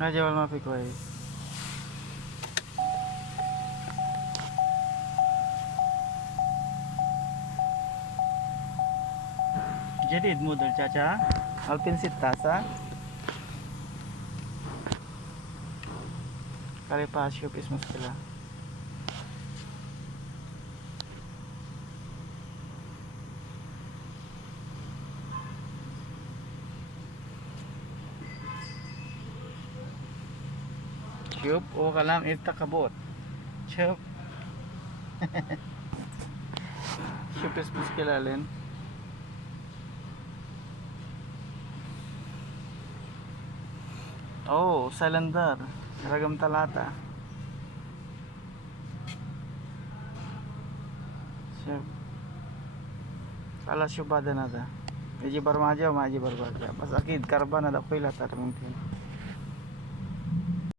राजा वाला माफी कोई جديد موديل caca Alpin Sitasa kali pasyo is muskila Syup o kalam ita kabot Syup Syup is muskila len oh cylinder ragam talata Syup salah syubada nada Maji barmaja maji barbaja pas akid karban ada kuila tar mungkin